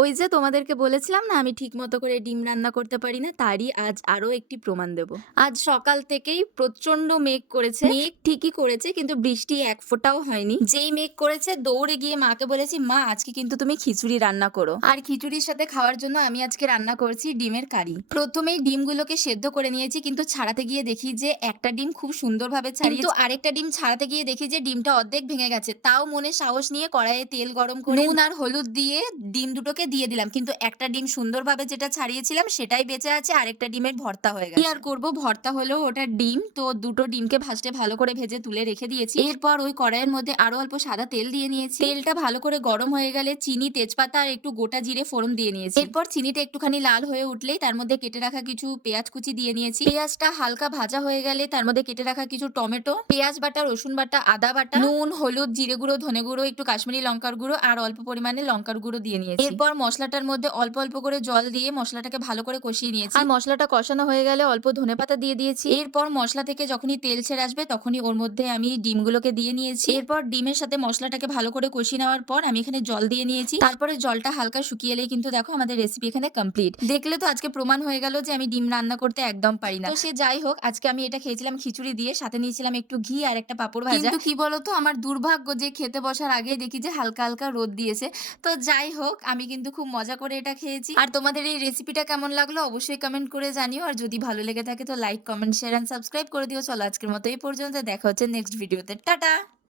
ওই যে তোমাদেরকে বলেছিলাম না আমি ঠিক মতো করে ডিম রান্না করতে পারি না, তারই আজ আরো একটি প্রমাণ দেব। আজ সকাল থেকেই প্রচন্ড মেঘ করেছে, মেঘ ঠিকই করেছে কিন্তু বৃষ্টি এক ফোঁটাও হয়নি। যেই মেঘ করেছে দৌড়ে গিয়ে মাকে বলেছি, মা আজকে কিন্তু তুমি খিচুড়ি রান্না করো। আর খিচুড়ির সাথে খাওয়ার জন্য আমি আজকে রান্না করছি ডিমের কারি। প্রথমেই ডিমগুলোকে সেদ্ধ করে নিয়েছি, কিন্তু ছাড়াতে গিয়ে দেখি যে একটা ডিম খুব সুন্দরভাবে ছাড়িয়ে, কিন্তু আরেকটা ডিম ছাড়াতে গিয়ে দেখি যে ডিমটা অর্ধেক ভেঙে গেছে। তাও মনে সাহস নিয়ে কড়াইয়ে তেল গরম করে নুন আর হলুদ দিয়ে ডিম দুটোকে দিয়ে দিলাম, কিন্তু একটা ডিম সুন্দরভাবে যেটা ছাড়িয়েছিলাম সেটাই বেঁচে আছে, আরেকটা ডিমের ভর্তা হয়ে গেছে। কি আর করবো, ভর্তা হলেও ওটা ডিম, তো দুটো ডিমকে ফার্স্টে ভালো করে ভেজে তুলে রেখে দিয়েছি। এরপর ওই কড়াইয়ের মধ্যে আরো অল্প সাদা তেল দিয়ে নিয়েছি। তেলটা ভালো করে গরম হয়ে গেলে চিনি, তেজপাতা আর একটু গোটা জিরে ফোড়ন দিয়ে নিয়েছি। এরপর চিনিটা একটুখানি লাল হয়ে উঠলেই তার মধ্যে কেটে রাখা কিছু পেঁয়াজ কুচি দিয়ে নিয়েছি। পেঁয়াজটা হালকা ভাজা হয়ে গেলে তার মধ্যে কেটে রাখা কিছু টমেটো, পেঁয়াজ বাটা, রসুন বাটা, আদা বাটা, নুন, হলুদ, জিরে গুঁড়ো, ধনে গুঁড়ো, একটু কাশ্মীরি লঙ্কার গুঁড়ো আর অল্প পরিমাণে লঙ্কার গুঁড়ো দিয়ে নিয়েছি। এরপর মশলাটার মধ্যে অল্প অল্প করে জল দিয়ে মশলাটাকে ভালো করে কষিয়ে নিয়েছি। আর মশলাটা কষানো হয়ে গেলে অল্প ধনেপাতা দিয়ে দিয়েছি। এরপর মশলা থেকে যখনই তেল ছেড়ে আসবে তখনই ওর মধ্যে আমি ডিমগুলোকে দিয়ে নিয়েছি। এরপর ডিমের সাথে মশলাটাকে ভালো করে কষিয়ে নেওয়ার পর আমি এখানে জল দিয়ে নিয়েছি। তারপরে জলটা হালকা শুকিয়ে এলেই কিন্তু দেখো আমাদের রেসিপি এখানে কমপ্লিট। দেখলে তো আজকে প্রমাণ হয়ে গেল যে আমি ডিম রান্না করতে একদম পারি না। তো সে যাই হোক, আজকে আমি এটা খেয়েছিলাম খিচুড়ি দিয়ে, সাথে নিয়েছিলাম একটু ঘি আর একটা পাঁপড় ভাজা। কিন্তু কি বলতো, আমার দুর্ভাগ্য যে খেতে বসার আগেই দেখি যে হালকা হালকা রোদ দিয়েছে। তো যাই হোক, আমি কিন্তু খুব মজা করে এটা খেয়েছি। আর তোমাদের এই রেসিপিটা কেমন লাগলো অবশ্যই কমেন্ট করে জানিও। আর যদি ভালো লেগে থাকে তো like, comment, share and subscribe করে দিও। চলো আজকের মতো এই পর্যন্ত, দেখা হচ্ছে নেক্সট ভিডিওতে। টাটা।